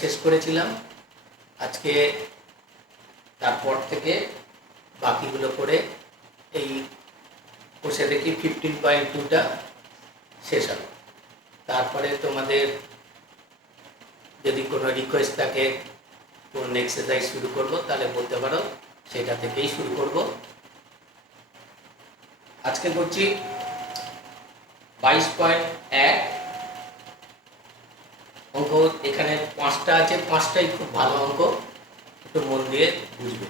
শেষ করেছিলাম। আজকে তারপর থেকে বাকিগুলো করে এই বসে দেখি 15.2টা শেষ হলো। তারপরে তোমাদের যদি কোনো রিকোয়েস্ট থাকে কোন এক্সারসাইজ শুরু করব তাহলে বলতে পারো, সেটা থেকেই শুরু করব। আজকে করছি 22.1 অঙ্ক। এখানে 5টা আছে, 5টাই খুব ভালো অঙ্ক, একটু মন দিয়ে বুঝবে।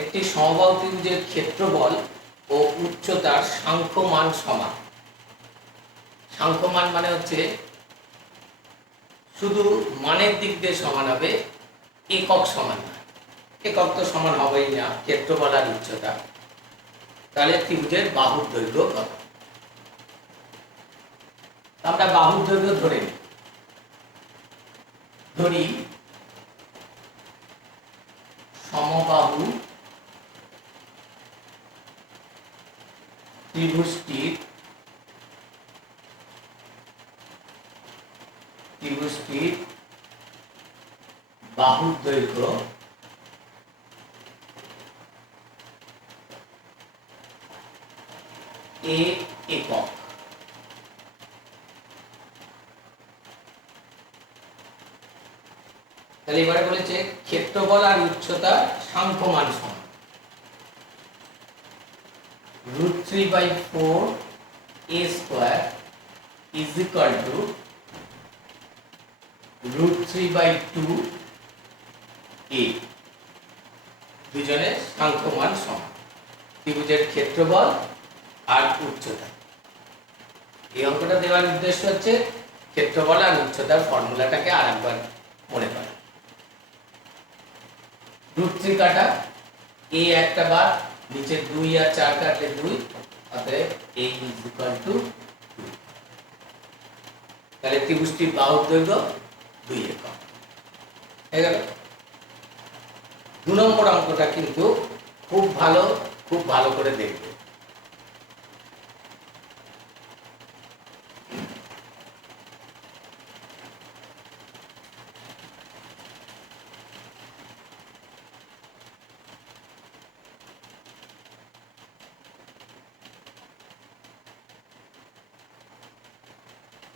একটি সমবাহু ত্রিভুজের ক্ষেত্রফল ও উচ্চতার সাংখ্যমান সমান। সাংখ্যমান মানে হচ্ছে শুধু মানের দিক দিয়ে সমান হবে, একক সমান না। একক তো সমান হবেই না, ক্ষেত্রফল আর উচ্চতা। তাহলে ত্রিভুজের বাহুর দৈর্ঘ্য কত? আমরা বাহুর দৈর্ঘ্য ধরি সমবাহু ত্রিভুজটির বাহুর দৈর্ঘ্য এ একক। তাহলে এবারে বলেছে ক্ষেত্রফল আর উচ্চতা সাংখ্যমান সমান। √3/4 a square is equal two √3/2 a। দুজনের সাংখ্যমান সমান, ত্রিভুজের ক্ষেত্রফল আর উচ্চতা। এই অঙ্কটা দেওয়ার উদ্দেশ্য হচ্ছে ক্ষেত্রফল আর উচ্চতার ফর্মুলাটাকে আরেকবার মনে করা। √3 কাটা, a একটা বার, নিচে 2 আর 4 কাটলে 2, অতএব a ইজ ইকুয়াল টু 2। তাহলে ত্রিভুজটির বাহুর দৈর্ঘ্য 2 একক হয়ে গেল। 2 নম্বর অঙ্কটা কিন্তু খুব ভালো করে দেখবে।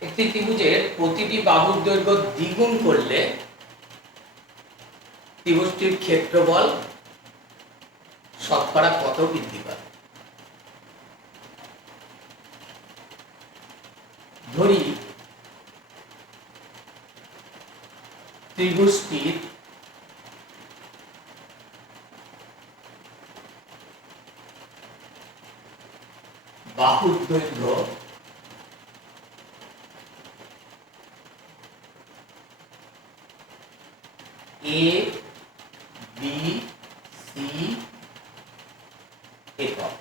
একটি ত্রিভুজের প্রতিটি বাহুর দৈর্ঘ্য দ্বিগুণ করলে ত্রিভুজটির ক্ষেত্রফল শতকরা কত বৃদ্ধি পাবে? ধরি ত্রিভুজটির বাহুর দৈর্ঘ্য a b c একক।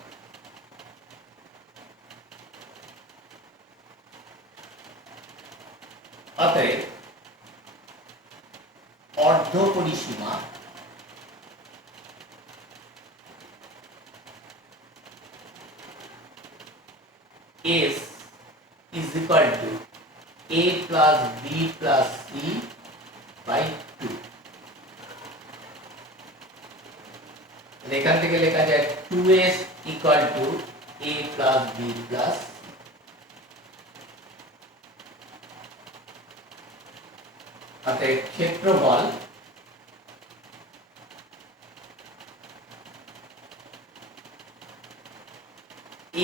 অতএব অর্ধ পরিসীমা s is equal to a plus b plus c by 2। এখান থেকে লেখা যায় 2s equal to a plus b plus c। অতএব ক্ষেত্রফল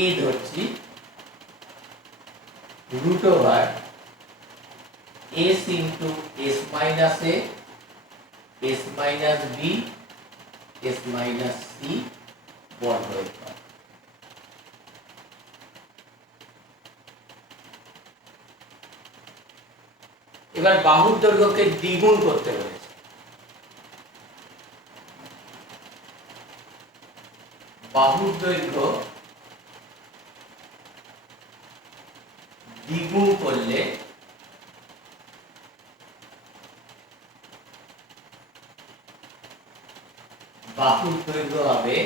a ধরছি √s into s minus a s minus b s minus c বর্গ একক। এবার বাহুর দৈর্ঘ্যকে দ্বিগুণ করতে বলেছে। বাহুর দৈর্ঘ্য দ্বিগুণ করলে বাহুর দৈর্ঘ্য হবে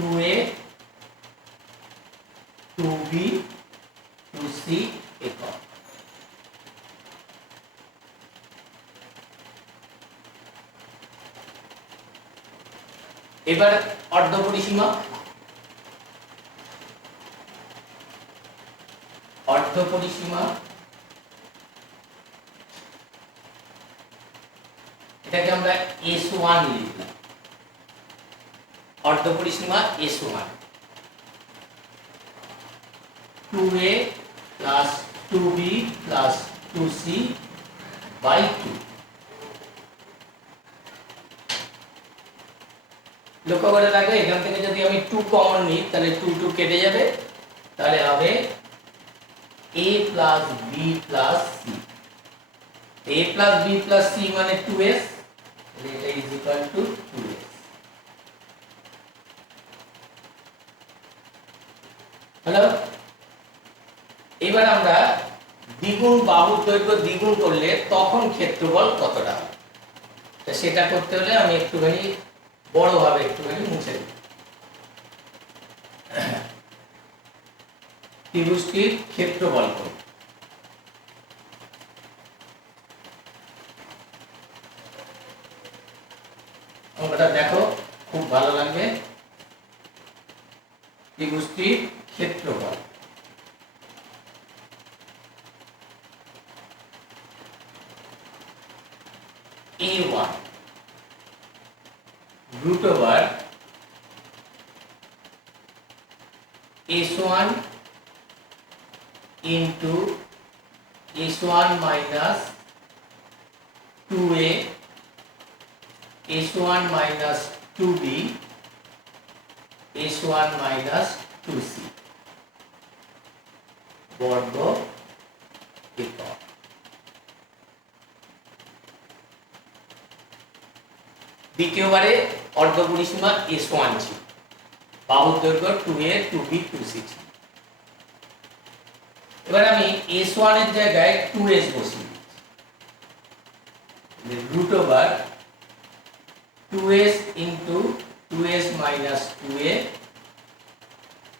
2a 2b 2c একক। এবার অর্ধপরিসীমা। অর্ধপরিসীমা এটাকে আমরা S1 লিখলাম। অর্ধপরিসীমা S1 2a plus 2b plus 2c by 2। লক্ষ্য করে দেখো এখান থেকে যদি আমি 2 কমন নিই তাহলে 2 2 কেটে যাবে, তাহলে হবে a plus b plus c। a plus b plus c মানে 2s, এটা is equal to 2s। Hello, এবার আমরা দ্বিগুণ বাহুর দৈর্ঘ্য দ্বিগুণ করলে তখন ক্ষেত্রফল কতটা হবে, তো সেটা করতে হলে আমি একটুখানি বড়ভাবে একটুখানি মুছে দিই। ত্রিভুজটির ক্ষেত্রফল করব। অঙ্কটা দেখো, খুব ভালো লাগবে। ত্রিভুজটির ক্ষেত্রফল A1 root over S1 into S1 minus 2A S1 minus 2B S1 minus 2C বর্গ একক। দ্বিতীয়বারে অর্ধপরিসীমা S1 ছিল, বাহুর দৈর্ঘ্য 2a 2b 2c ছিল। এবার আমি S1 এর জায়গায় 2s বসিয়ে দিচ্ছি। Root over 2s into 2s minus 2a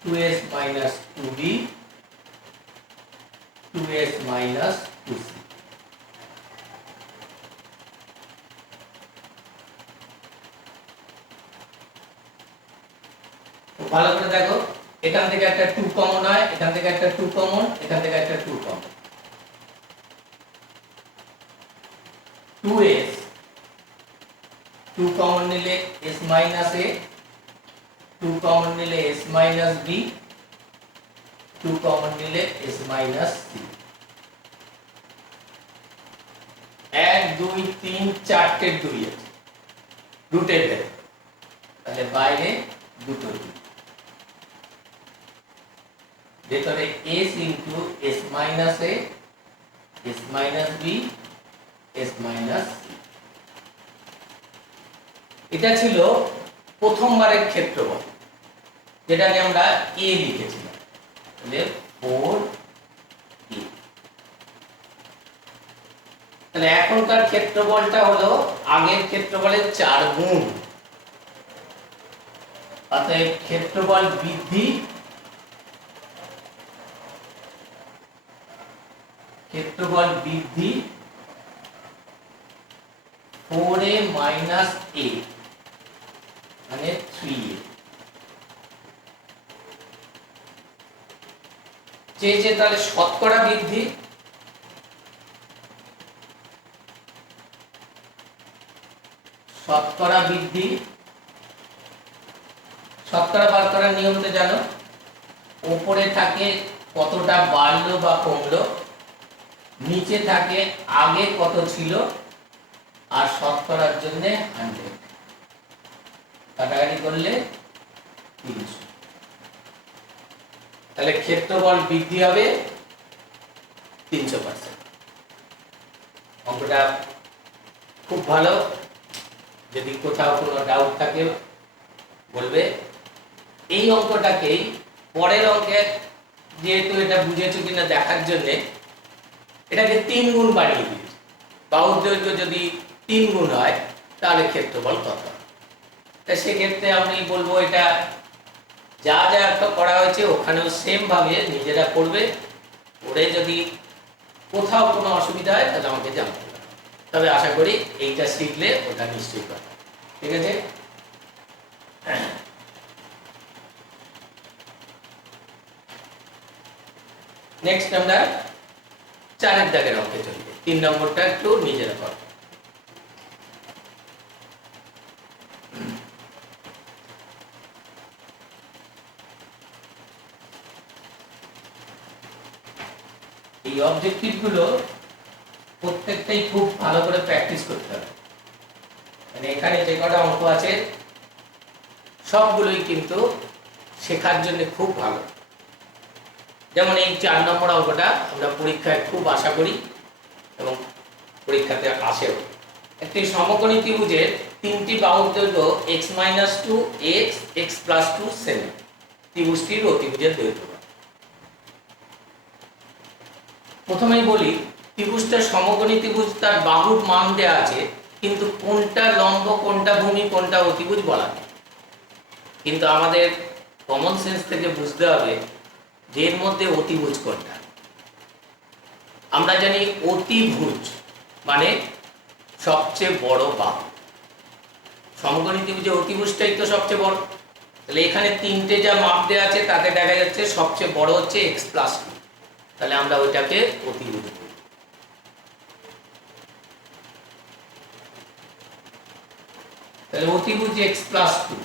2s minus 2b 2s minus 2c। ভালো করে দেখো, এখান থেকে একটা 2 কমন হয়, এখান থেকে একটা 2 কমন, এখান থেকে একটা 2 কমন। 2s 2 কমন নিলে s minus a 2 কমন নিলে s minus b 2 কমন নিলে s minus c। 1 2 3 4টে 2 আছে রুটের ভেতরে, তাহলে বাইরে দুটো 2, ভেতরে s into s minus a s minus b s minus c। এটা ছিল প্রথমবারের ক্ষেত্রফল, যেটাকে আমরা a লিখেছিলাম, তাহলে 4a। তাহলে এখনকার ক্ষেত্রফলটা হলো আগের ক্ষেত্রফলের 4 গুণ, অতএব ক্ষেত্রফল বৃদ্ধি, ক্ষেত্রফল বৃদ্ধি 4a minus a মানে 3a। চেয়েছে তাহলে শতকরা বৃদ্ধি, শতকরা বৃদ্ধি, শতকরা বার করার নিয়ম তো জানো, উপরে থাকে কতটা বাড়লো বা কমলো, নিচে থাকে আগে কত ছিল, আর শতকরার জন্য 100 কাটাকাটি করলে 300। তাহলে ক্ষেত্রফল বৃদ্ধি হবে 300%। অঙ্কটা খুব ভালো, যদি কোথাও কোনো ডাউট থাকে বলবে। এই অঙ্কটাকেই পরের অঙ্কের, যেহেতু এটা বুঝেছো কিনা দেখার জন্য এটাকে 3 গুণ বাড়িয়ে দিয়েছি। বাহুর দৈর্ঘ্য যদি 3 গুণ হয় তাহলে ক্ষেত্রফল কত, তা সেক্ষেত্রে আমি বলবো এটা যা যা একটা করা হয়েছে ওখানেও সেম ভাবে নিজেরা করবে, করে যদি কোথাও কোনো অসুবিধা হয় তাহলে আমাকে জানাতে হবে। তবে আশা করি এইটা শিখলে ওটা নিশ্চয়ই পাবে। ঠিক আছে? নেক্সট আমরা 4 দাগের অঙ্কে চলবে। 3 নম্বরটা একটু নিজেরা করো। এই অবজেক্টিভ গুলো প্রত্যেকটাই খুব ভালো করে প্র্যাকটিস করতে হবে। মানে এখানে যে কটা অঙ্ক আছে সবগুলোই কিন্তু শেখার জন্য খুব ভালো। যেমন এই 4 নম্বর অঙ্কটা আমরা পরীক্ষায় খুব আশা করি এবং পরীক্ষাতে আসেও। একটি সমকোণী ত্রিভুজের 3টি বাহুর দৈর্ঘ্য x - 2 x x + 2 সেমি। ত্রিভুজটির অতিভুজের দৈর্ঘ্য। প্রথমেই বলি, ত্রিভুজটা সমকোণী ত্রিভুজ, তার বাহুর মান দেওয়া আছে, কিন্তু কোনটা লম্ব কোনটা ভূমি কোনটা অতিভুজ বলা নেই। কিন্তু আমাদের কমন সেন্স থেকে বুঝতে হবে যে এর মধ্যে অতিভুজ কোনটা। আমরা জানি অতিভুজ মানে সবচেয়ে বড় বাহু। সমকোণী ত্রিভুজে অতিভুজটাই তো সবচেয়ে বড়। তাহলে এখানে 3টে যা মাপ দেওয়া আছে তাতে দেখা যাচ্ছে সবচেয়ে বড় হচ্ছে x + 2। তাহলে আমরা ওইটাকে অতিভুজ বলি। তাহলে অতিভুজ x + 2।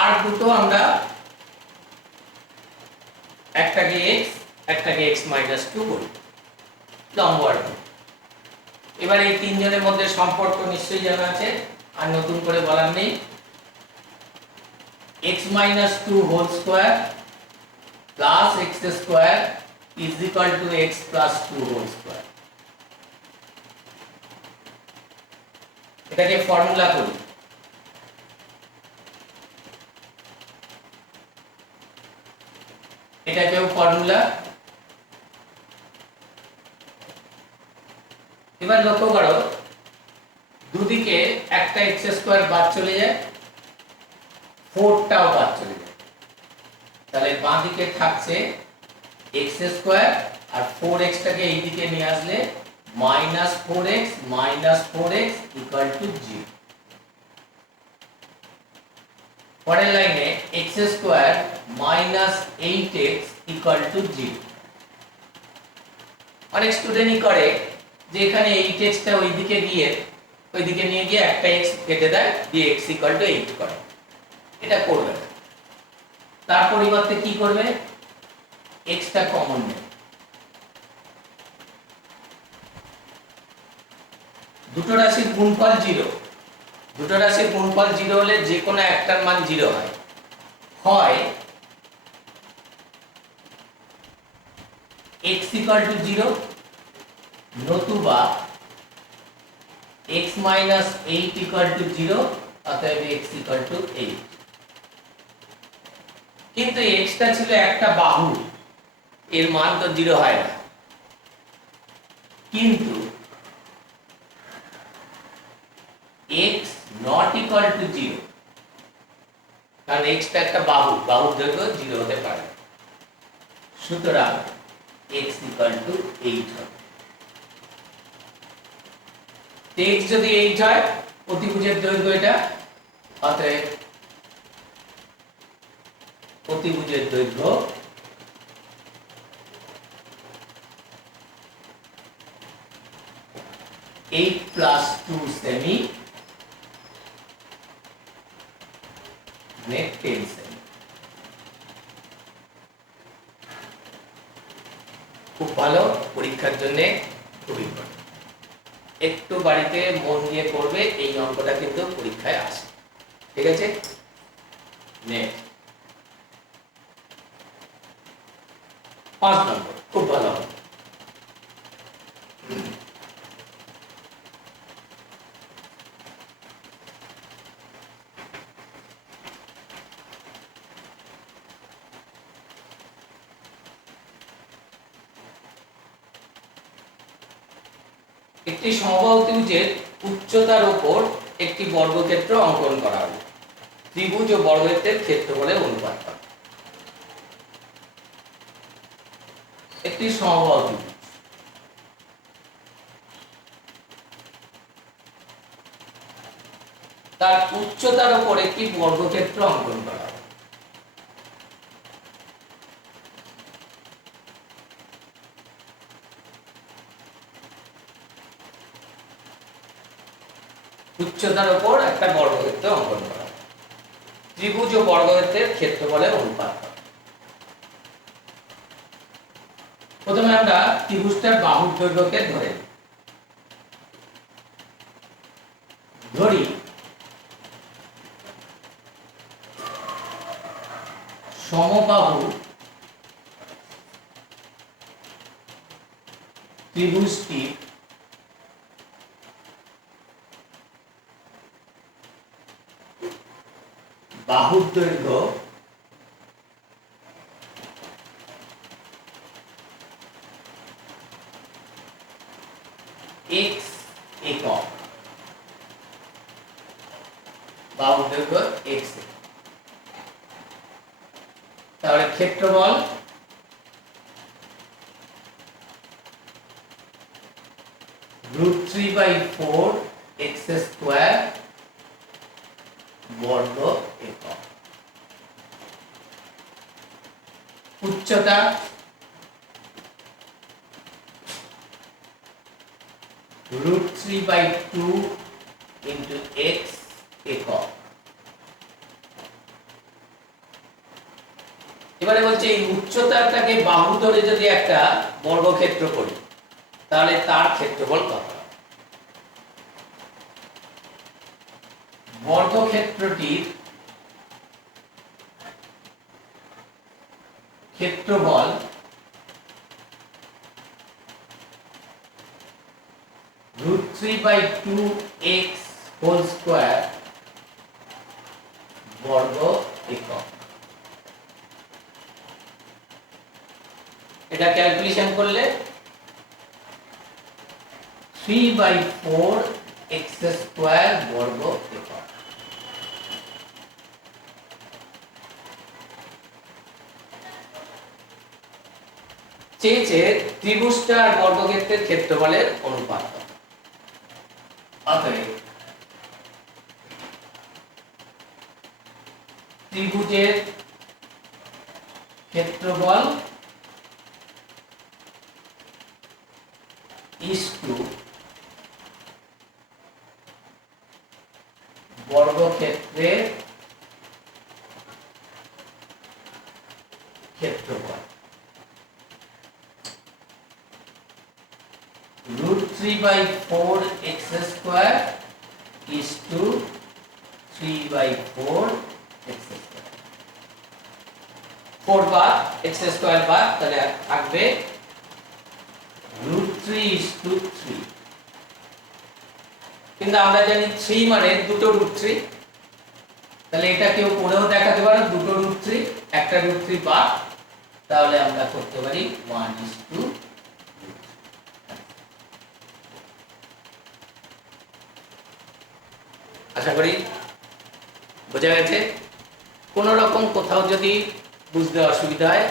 আর দুটো আমরা একটাকে x একটাকে x - 2 বলি, লম্ব আর ভূমি। এবার এই তিনজনের মধ্যে সম্পর্ক নিশ্চয়ই জানা আছে, আর নতুন করে বলার নেই। x - 2 whole square plus x square is equal to x + 2 whole square. এটাকে ফর্মুলা করি। এটাকেও ফর্মুলা। এবার লক্ষ্য করো, দুদিকে একটা x স্কয়ার বাদ চলে যায়, 4টাও বাদ চলে যায়। তাহলে বাঁ দিকে থাকছে x স্কয়ার, আর 4x টাকে এই দিকে নিয়ে আসলে -4x - 4x = 0। পরের লাইনে x স্কয়ার - 8x = 0। অনেক স্টুডেন্টই করে যে এখানে 8x টা ওইদিকে নিয়ে গিয়ে একটা x কেটে দেয়, দিয়ে x = 8 করে। এটা করবে না। তার পরিবর্তে কি করবে, x টা কমন নেবে। দুটো রাশির গুণফল 0। দুটো রাশির গুণফল 0 হলে যে কোনো একটার মান 0 হয়। হয় x = 0, নতুবা x - 8 = 0, অতএব x = 8। কিন্তু x টা ছিল একটা বাহু, এর মান তো 0 হয় না। কিন্তু x not equal to 0, কারণ x টা একটা বাহু, বাহুর দৈর্ঘ্য 0 হতে পারে। সুতরাং x = 8 হবে। x যদি 8 হয়, অতিভুজের দৈর্ঘ্য এটা, অতএব অতিভুজের দৈর্ঘ্য 8 + 2 সেমি, 10 সেমি। খুব ভালো, পরীক্ষার জন্য খুবই ভালো। একটু বাড়িতে মন দিয়ে করবে, এই অঙ্কটা কিন্তু পরীক্ষায় আসে। ঠিক আছে? নেক্সট 5 নম্বর, খুব ভালো হবে। একটি সমবাহু ত্রিভুজের উচ্চতার উপর একটি বর্গক্ষেত্র অঙ্কন করা হলো। ত্রিভুজ ও বর্গক্ষেত্রের ক্ষেত্রফলের অনুপাত পাবে। একটি সমবাহু ত্রিভুজ, তার উচ্চতার উপর একটি বর্গক্ষেত্র অঙ্কন করা হবে। উচ্চতার উপর একটা বর্গক্ষেত্র অঙ্কন করা হবে। ত্রিভুজ ও বর্গক্ষেত্রের ক্ষেত্রফলের অনুপাত পাবে। প্রথমে আমরা ত্রিভুজটার বাহুর দৈর্ঘ্যকে ধরি সমবাহু ত্রিভুজটি বাহুর দৈর্ঘ্য x একক, বাহুর দৈর্ঘ্য x একক। তাহলে ক্ষেত্রফল √3/4 x স্কয়ার বর্গ একক। উচ্চতা √3/2 into x একক। এবারে বলছে এই উচ্চতাটাকে বাহু ধরে যদি একটা বর্গক্ষেত্র করি তাহলে তার ক্ষেত্রফল কত হবে? বর্গক্ষেত্রটির ক্ষেত্রফল √3/2 x হোল স্কয়ার বর্গ একক। এটা ক্যালকুলেশন করলে 3/4 x স্কয়ার বর্গ একক। চেয়েছে ত্রিভুজটার বর্গক্ষেত্রের ক্ষেত্রফলের অনুপাত। অতএব ত্রিভুজের ক্ষেত্রফল ইসটু বর্গক্ষেত্রের ক্ষেত্রফল √3/4 x square is to 3/4 x square. 4 বাদ x স্কয়ার বাদ তাহলে থাকবে √3 is to 3। কিন্তু আমরা জানি 3 মানে দুটো √3, তাহলে এটা কেউ পড়েও দেখাতে পারে দুটো √3 একটা √3 বাদ, তাহলে আমরা করতে পারি 1 is to। আশা করি বোঝা গেছে। কোনো রকম কোথাও যদি বুঝতে অসুবিধা হয়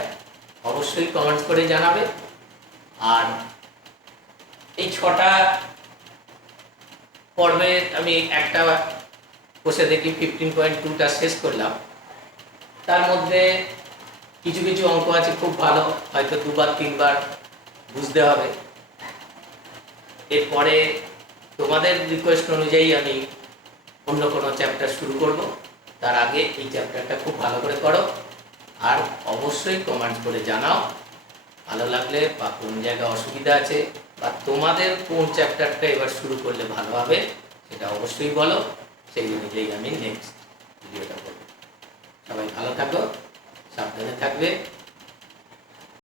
অবশ্যই কমেন্টস করে জানাবে। আর এই 6টা পর্বে আমি একটা বসে দেখি 15.2টা শেষ করলাম। তার মধ্যে কিছু কিছু অঙ্ক আছে খুব ভালো, হয়তো 2বার 3বার বুঝতে হবে। এরপরে তোমাদের রিকোয়েস্ট অনুযায়ী আমি অন্য কোনো চ্যাপ্টার শুরু করব। তার আগে এই চ্যাপ্টারটা খুব ভালো করে করো আর অবশ্যই কমেন্টস করে জানাও ভালো লাগলে, বা কোন জায়গায় অসুবিধা আছে, বা তোমাদের কোন চ্যাপ্টারটা এবার শুরু করলে ভালো হবে সেটা অবশ্যই বলো। সেই অনুযায়ী আমি নেক্সট ভিডিওটা করব। সবাই ভালো থাকো, সাবধানে থাকবে।